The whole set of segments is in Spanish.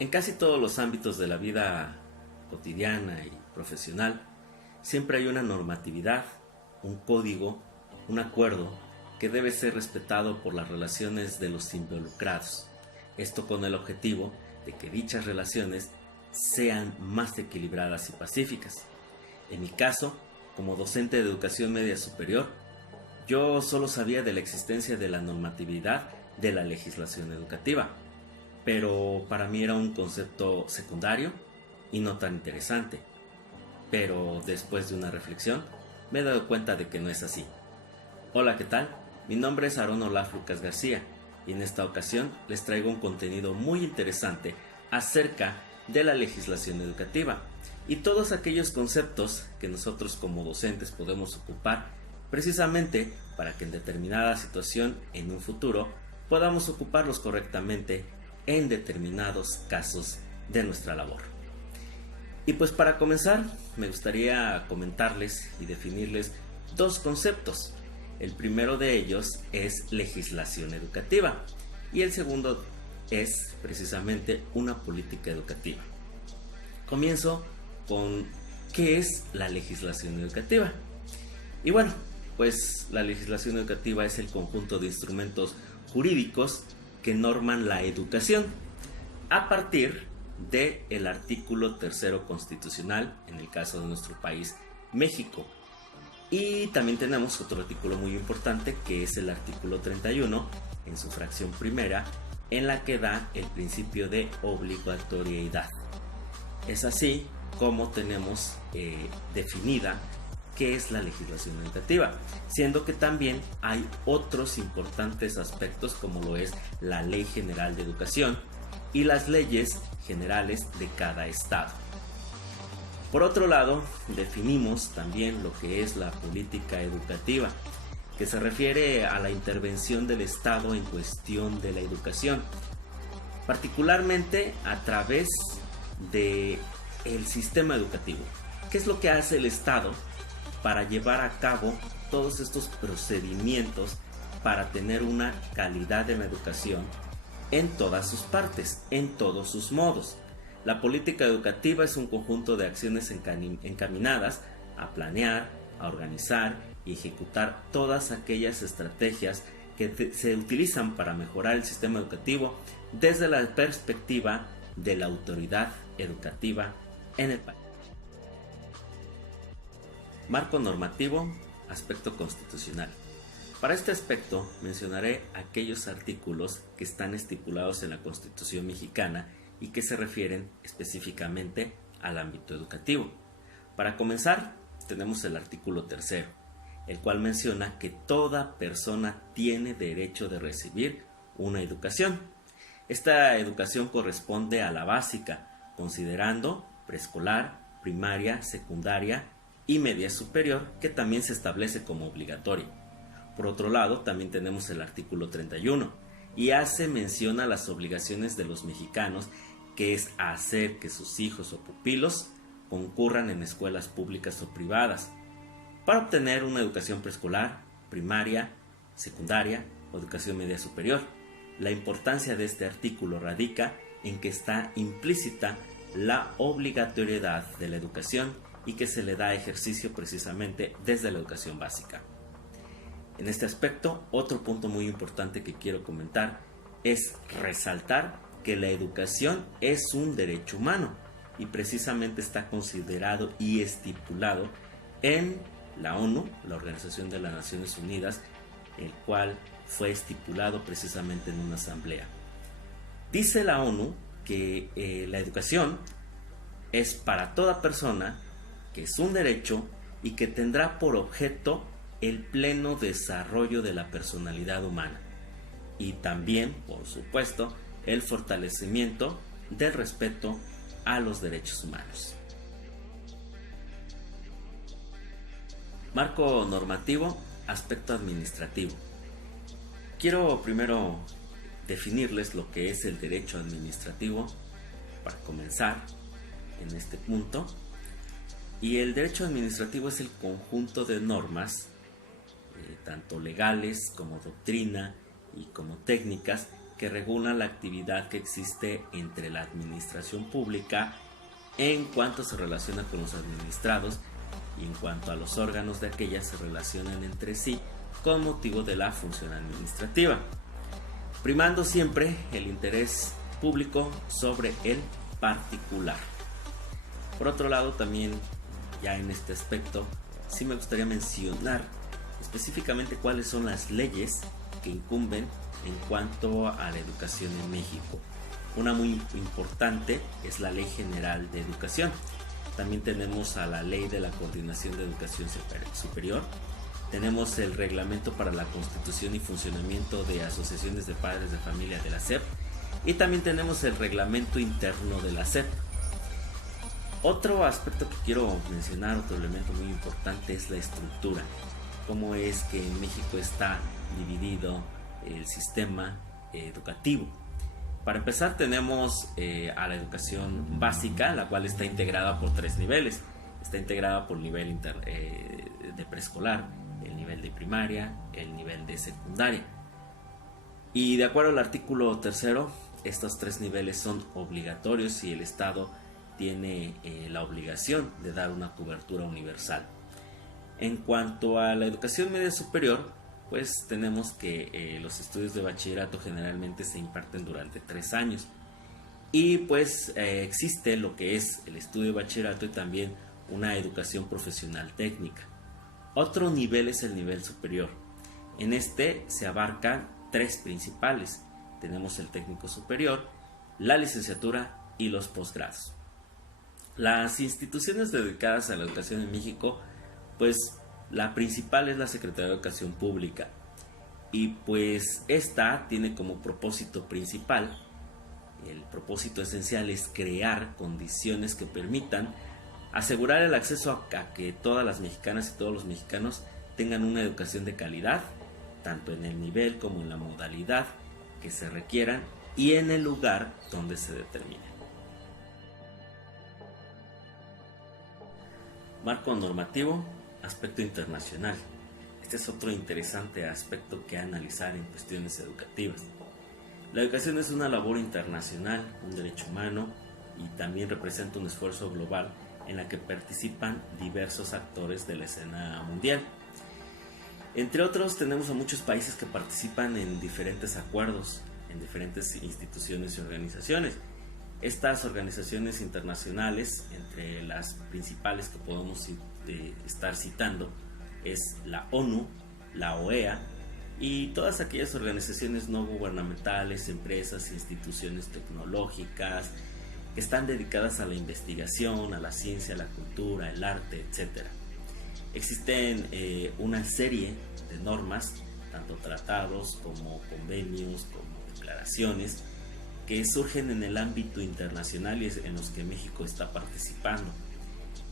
En casi todos los ámbitos de la vida cotidiana y profesional, siempre hay una normatividad, un código, un acuerdo que debe ser respetado por las relaciones de los involucrados. Esto con el objetivo de que dichas relaciones sean más equilibradas y pacíficas. En mi caso, como docente de educación media superior, yo solo sabía de la existencia de la normatividad de la legislación educativa, pero para mí era un concepto secundario y no tan interesante. Pero después de una reflexión, me he dado cuenta de que no es así. Hola, ¿qué tal? Mi nombre es Aarón Olaf Lucas García y en esta ocasión les traigo un contenido muy interesante acerca de la legislación educativa y todos aquellos conceptos que nosotros como docentes podemos ocupar precisamente para que en determinada situación en un futuro podamos ocuparlos correctamente en determinados casos de nuestra labor. Y pues para comenzar me gustaría comentarles y definirles dos conceptos. El primero de ellos es legislación educativa y el segundo es precisamente una política educativa. Comienzo con ¿qué es la legislación educativa? Y bueno, pues la legislación educativa es el conjunto de instrumentos jurídicos que norman la educación a partir del artículo 3º constitucional, en el caso de nuestro país, México. Y también tenemos otro artículo muy importante que es el artículo 31 en su fracción primera, en la que da el principio de obligatoriedad. Es así como tenemos definida qué es la legislación educativa, siendo que también hay otros importantes aspectos como lo es la Ley General de Educación y las leyes generales de cada estado. Por otro lado, definimos también lo que es la política educativa, que se refiere a la intervención del Estado en cuestión de la educación, particularmente a través del sistema educativo. ¿Qué es lo que hace el Estado para llevar a cabo todos estos procedimientos para tener una calidad en la educación en todas sus partes, en todos sus modos? La política educativa es un conjunto de acciones encaminadas a planear, a organizar y ejecutar todas aquellas estrategias que se utilizan para mejorar el sistema educativo desde la perspectiva de la autoridad educativa en el país. Marco normativo, aspecto constitucional. Para este aspecto mencionaré aquellos artículos que están estipulados en la Constitución mexicana y que se refieren específicamente al ámbito educativo. Para comenzar, tenemos el artículo 3º, el cual menciona que toda persona tiene derecho de recibir una educación. Esta educación corresponde a la básica, considerando preescolar, primaria, secundaria y media superior, que también se establece como obligatoria. Por otro lado, también tenemos el artículo 31 y hace mención a las obligaciones de los mexicanos, que es hacer que sus hijos o pupilos concurran en escuelas públicas o privadas para obtener una educación preescolar, primaria, secundaria o educación media superior. La importancia de este artículo radica en que está implícita la obligatoriedad de la educación y que se le da ejercicio precisamente desde la educación básica. En este aspecto, otro punto muy importante que quiero comentar es resaltar que la educación es un derecho humano y precisamente está considerado y estipulado en la ONU, la Organización de las Naciones Unidas, el cual fue estipulado precisamente en una asamblea. Dice la ONU que la educación es para toda persona, que es un derecho y que tendrá por objeto el pleno desarrollo de la personalidad humana y también, por supuesto, el fortalecimiento del respeto a los derechos humanos. Marco normativo, aspecto administrativo. Quiero primero definirles lo que es el derecho administrativo para comenzar en este punto. Y el derecho administrativo es el conjunto de normas, tanto legales como doctrina y como técnicas, que regula la actividad que existe entre la administración pública en cuanto se relaciona con los administrados y en cuanto a los órganos de aquellas se relacionan entre sí con motivo de la función administrativa, primando siempre el interés público sobre el particular. Por otro lado, también ya en este aspecto sí me gustaría mencionar específicamente cuáles son las leyes que incumben en cuanto a la educación en México. Una muy importante es la Ley General de Educación. También tenemos a la Ley de la Coordinación de Educación Superior. Tenemos el Reglamento para la Constitución y Funcionamiento de Asociaciones de Padres de Familia de la SEP. Y también tenemos el Reglamento Interno de la SEP. Otro aspecto que quiero mencionar, otro elemento muy importante, es la estructura. Cómo es que en México está dividido el sistema educativo. Para empezar, tenemos a la educación básica, la cual está integrada por 3 niveles. Está integrada por el nivel de preescolar, el nivel de primaria, el nivel de secundaria. Y de acuerdo al artículo 3, estos 3 niveles son obligatorios y el Estado tiene la obligación de dar una cobertura universal. En cuanto a la educación media superior, pues tenemos que los estudios de bachillerato generalmente se imparten durante 3 años. Y pues existe lo que es el estudio de bachillerato y también una educación profesional técnica. Otro nivel es el nivel superior. En este se abarcan 3 principales. Tenemos el técnico superior, la licenciatura y los posgrados. Las instituciones dedicadas a la educación en México, pues la principal es la Secretaría de Educación Pública y pues esta tiene como propósito principal, el propósito esencial es crear condiciones que permitan asegurar el acceso a que todas las mexicanas y todos los mexicanos tengan una educación de calidad, tanto en el nivel como en la modalidad que se requieran y en el lugar donde se determine. Marco normativo. Aspecto internacional. Este es otro interesante aspecto que analizar en cuestiones educativas. La educación es una labor internacional, un derecho humano y también representa un esfuerzo global en la que participan diversos actores de la escena mundial. Entre otros, tenemos a muchos países que participan en diferentes acuerdos, en diferentes instituciones y organizaciones. Estas organizaciones internacionales, entre las principales que podemos estar citando, es la ONU, la OEA y todas aquellas organizaciones no gubernamentales, empresas, instituciones tecnológicas que están dedicadas a la investigación, a la ciencia, a la cultura, el arte, etc. Existen una serie de normas, tanto tratados como convenios, como declaraciones, que surgen en el ámbito internacional y en los que México está participando.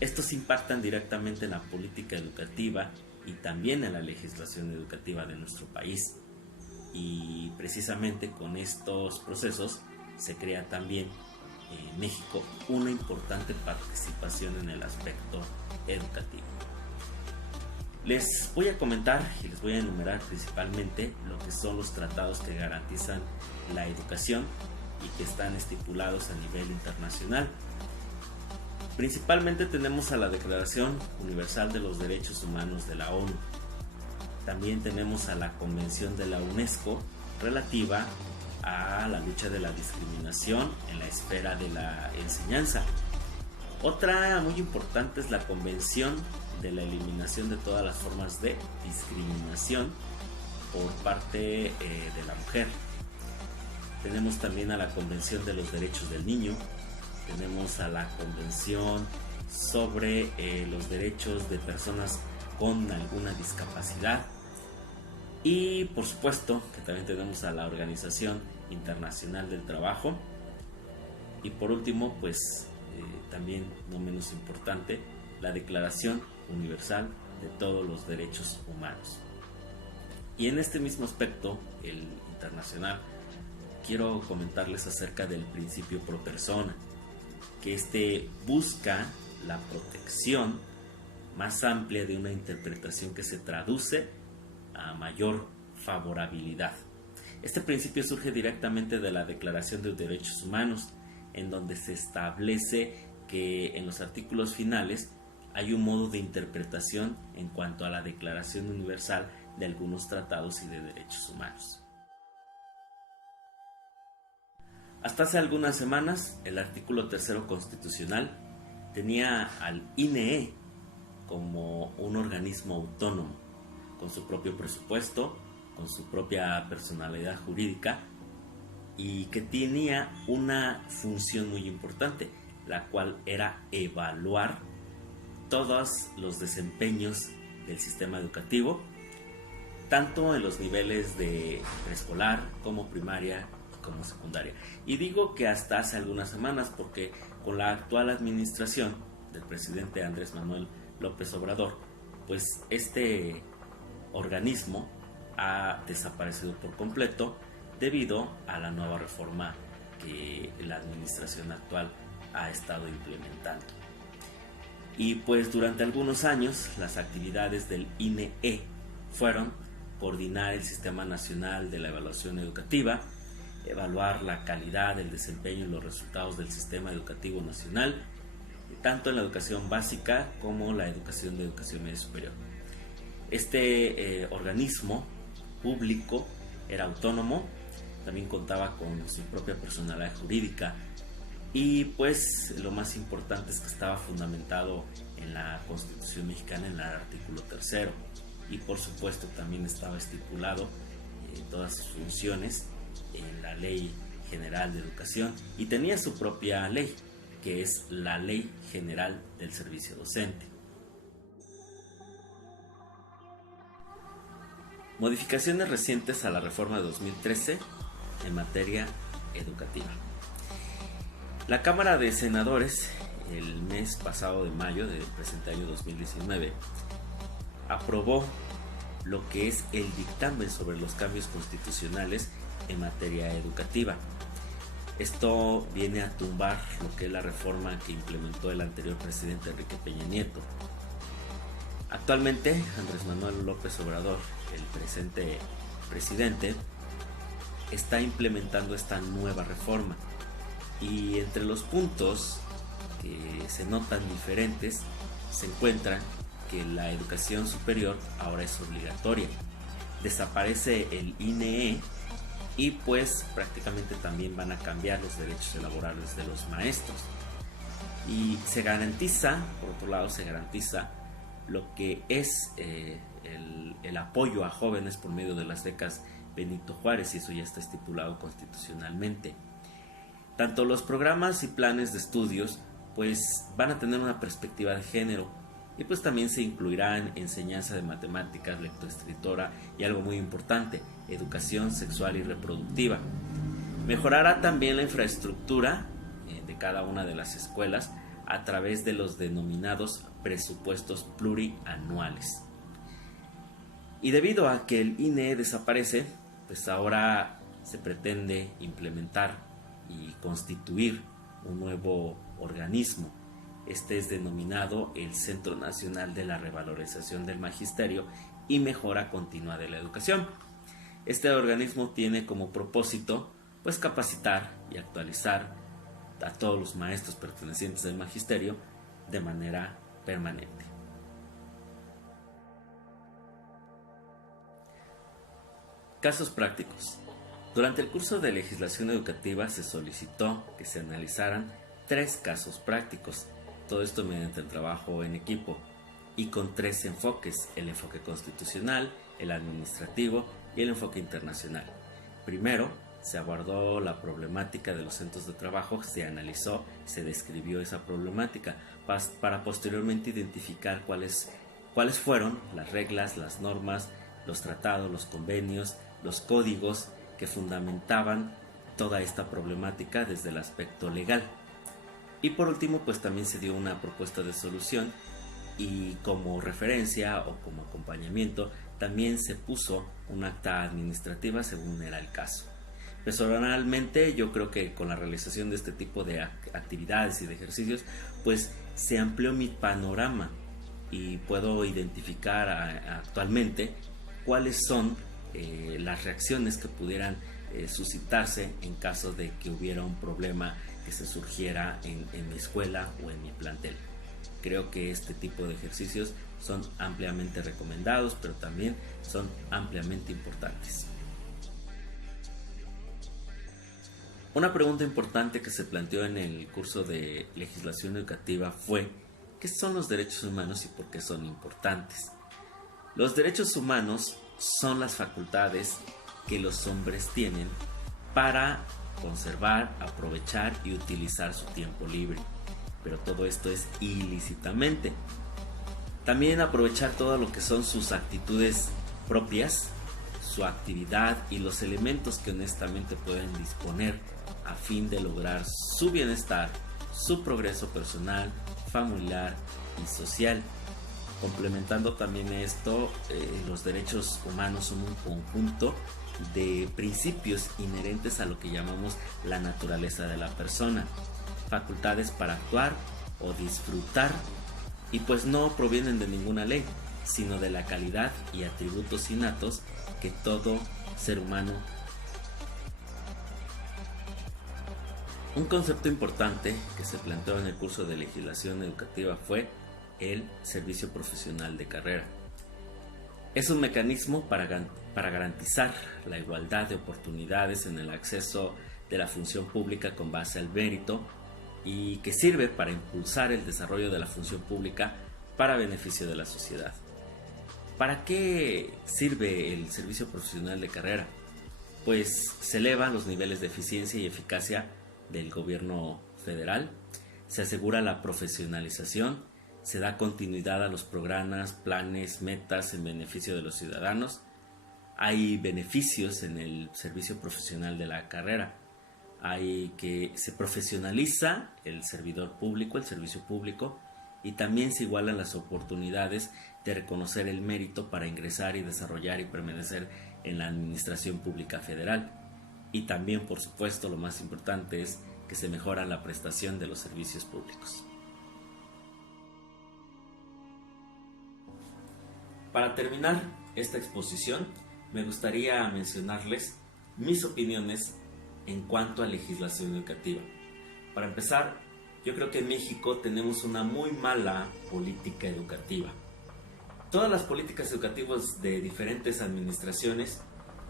Estos impactan directamente en la política educativa y también en la legislación educativa de nuestro país. Y precisamente con estos procesos se crea también en México una importante participación en el aspecto educativo. Les voy a comentar y les voy a enumerar principalmente lo que son los tratados que garantizan la educación y que están estipulados a nivel internacional. Principalmente tenemos a la Declaración Universal de los Derechos Humanos de la ONU. También tenemos a la Convención de la UNESCO relativa a la lucha de la discriminación en la esfera de la enseñanza. Otra muy importante es la Convención de la Eliminación de todas las formas de discriminación por parte de la mujer. Tenemos también a la Convención de los Derechos del Niño, tenemos a la Convención sobre los derechos de personas con alguna discapacidad y por supuesto que también tenemos a la Organización Internacional del Trabajo y por último pues también no menos importante la Declaración Universal de todos los derechos humanos. Y en este mismo aspecto, el internacional, quiero comentarles acerca del principio pro persona, que busca la protección más amplia de una interpretación que se traduce a mayor favorabilidad. Este principio surge directamente de la Declaración de Derechos Humanos, en donde se establece que en los artículos finales hay un modo de interpretación en cuanto a la Declaración Universal de algunos tratados y de derechos humanos. Hasta hace algunas semanas, el artículo 3º constitucional tenía al INE como un organismo autónomo, con su propio presupuesto, con su propia personalidad jurídica, y que tenía una función muy importante, la cual era evaluar todos los desempeños del sistema educativo, tanto en los niveles de preescolar como primaria como secundaria. Y digo que hasta hace algunas semanas porque con la actual administración del presidente Andrés Manuel López Obrador, pues este organismo ha desaparecido por completo debido a la nueva reforma que la administración actual ha estado implementando. Y pues durante algunos años las actividades del INE fueron coordinar el Sistema Nacional de la Evaluación Educativa, evaluar la calidad, el desempeño y los resultados del sistema educativo nacional, tanto en la educación básica como la educación de educación media superior. Este organismo público era autónomo, también contaba con su propia personalidad jurídica y pues lo más importante es que estaba fundamentado en la Constitución mexicana en el artículo 3º y por supuesto también estaba estipulado todas sus funciones en la Ley General de Educación y tenía su propia ley, que es la Ley General del Servicio Docente. Modificaciones recientes a la reforma de 2013 en materia educativa. La Cámara de Senadores, el mes pasado de mayo del presente año 2019, aprobó lo que es el dictamen sobre los cambios constitucionales en materia educativa. Esto viene a tumbar lo que es la reforma que implementó el anterior presidente Enrique Peña Nieto. Actualmente, Andrés Manuel López Obrador, el presente presidente, está implementando esta nueva reforma. Y entre los puntos que se notan diferentes se encuentra que la educación superior ahora es obligatoria. Desaparece el INE y pues prácticamente también van a cambiar los derechos laborales de los maestros. Y se garantiza, por otro lado, se garantiza lo que es el apoyo a jóvenes por medio de las becas Benito Juárez, y eso ya está estipulado constitucionalmente. Tanto los programas y planes de estudios pues van a tener una perspectiva de género y pues también se incluirán enseñanza de matemáticas, lectoescritora y algo muy importante, educación sexual y reproductiva. Mejorará también la infraestructura de cada una de las escuelas a través de los denominados presupuestos plurianuales. Y debido a que el INE desaparece, pues ahora se pretende implementar y constituir un nuevo organismo. Este es denominado el Centro Nacional de la Revalorización del Magisterio y Mejora Continua de la Educación. Este organismo tiene como propósito pues capacitar y actualizar a todos los maestros pertenecientes al magisterio de manera permanente. Casos prácticos. Durante el curso de legislación educativa se solicitó que se analizaran 3 casos prácticos, todo esto mediante el trabajo en equipo y con 3 enfoques: el enfoque constitucional, el administrativo y el enfoque internacional. Primero, se abordó la problemática de los centros de trabajo, se analizó, se describió esa problemática para posteriormente identificar cuáles fueron las reglas, las normas, los tratados, los convenios, los códigos que fundamentaban toda esta problemática desde el aspecto legal. Y por último, pues también se dio una propuesta de solución y como referencia o como acompañamiento también se puso un acta administrativa según era el caso. Personalmente yo creo que con la realización de este tipo de actividades y de ejercicios pues se amplió mi panorama y puedo identificar actualmente cuáles son las reacciones que pudieran suscitarse en caso de que hubiera un problema que se surgiera en mi escuela o en mi plantel. Creo que este tipo de ejercicios son ampliamente recomendados, pero también son ampliamente importantes. Una pregunta importante que se planteó en el curso de legislación educativa fue: ¿qué son los derechos humanos y por qué son importantes? Los derechos humanos son las facultades que los hombres tienen para conservar, aprovechar y utilizar su tiempo libre, pero todo esto es ilícitamente. También aprovechar todo lo que son sus actitudes propias, su actividad y los elementos que honestamente pueden disponer a fin de lograr su bienestar, su progreso personal, familiar y social. Complementando también esto, los derechos humanos son un conjunto de principios inherentes a lo que llamamos la naturaleza de la persona, facultades para actuar o disfrutar, y pues no provienen de ninguna ley, sino de la calidad y atributos innatos que todo ser humano. Un concepto importante que se planteó en el curso de legislación educativa fue el servicio profesional de carrera. Es un mecanismo para garantizar la igualdad de oportunidades en el acceso de la función pública con base al mérito, y que sirve para impulsar el desarrollo de la función pública para beneficio de la sociedad. ¿Para qué sirve el servicio profesional de carrera? Pues se elevan los niveles de eficiencia y eficacia del gobierno federal, se asegura la profesionalización, se da continuidad a los programas, planes, metas en beneficio de los ciudadanos. Hay beneficios en el servicio profesional de la carrera. Hay que se profesionaliza el servidor público, el servicio público, y también se igualan las oportunidades de reconocer el mérito para ingresar y desarrollar y permanecer en la administración pública federal. Y también, por supuesto, lo más importante es que se mejora la prestación de los servicios públicos. Para terminar esta exposición, me gustaría mencionarles mis opiniones en cuanto a legislación educativa. Para empezar, yo creo que en México tenemos una muy mala política educativa. Todas las políticas educativas de diferentes administraciones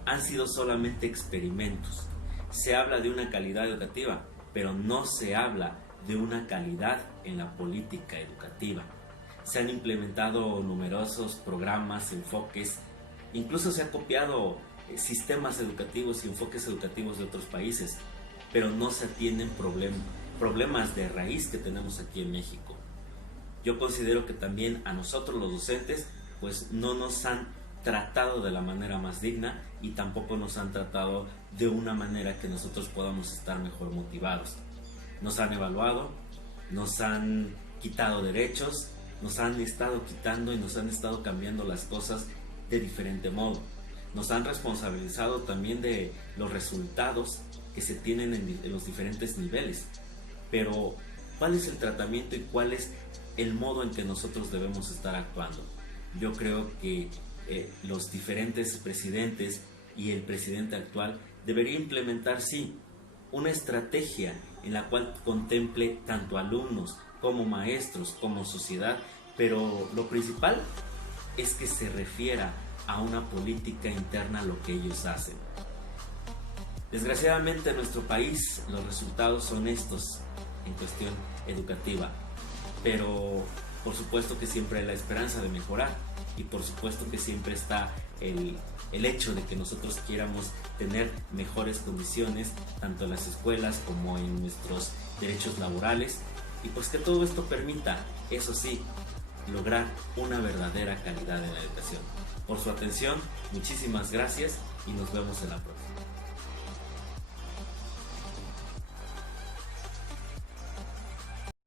han sido solamente experimentos. Se habla de una calidad educativa, pero no se habla de una calidad en la política educativa. Se han implementado numerosos programas, enfoques, incluso se han copiado sistemas educativos y enfoques educativos de otros países, pero no se atienden problemas de raíz que tenemos aquí en México. Yo considero que también a nosotros los docentes pues no nos han tratado de la manera más digna, y tampoco nos han tratado de una manera que nosotros podamos estar mejor motivados. Nos han evaluado, nos han quitado derechos, nos han estado quitando y nos han estado cambiando las cosas de diferente modo. Nos han responsabilizado también de los resultados que se tienen en los diferentes niveles. Pero, ¿cuál es el tratamiento y cuál es el modo en que nosotros debemos estar actuando? Yo creo que los diferentes presidentes y el presidente actual debería implementar, sí, una estrategia en la cual contemple tanto alumnos como maestros como sociedad, pero lo principal es que se refiera a una política interna a lo que ellos hacen. Desgraciadamente en nuestro país los resultados son estos en cuestión educativa, pero por supuesto que siempre hay la esperanza de mejorar, y por supuesto que siempre está el hecho de que nosotros quieramos tener mejores condiciones tanto en las escuelas como en nuestros derechos laborales, y pues que todo esto permita, eso sí, lograr una verdadera calidad en la educación. Por su atención, muchísimas gracias y nos vemos en la próxima.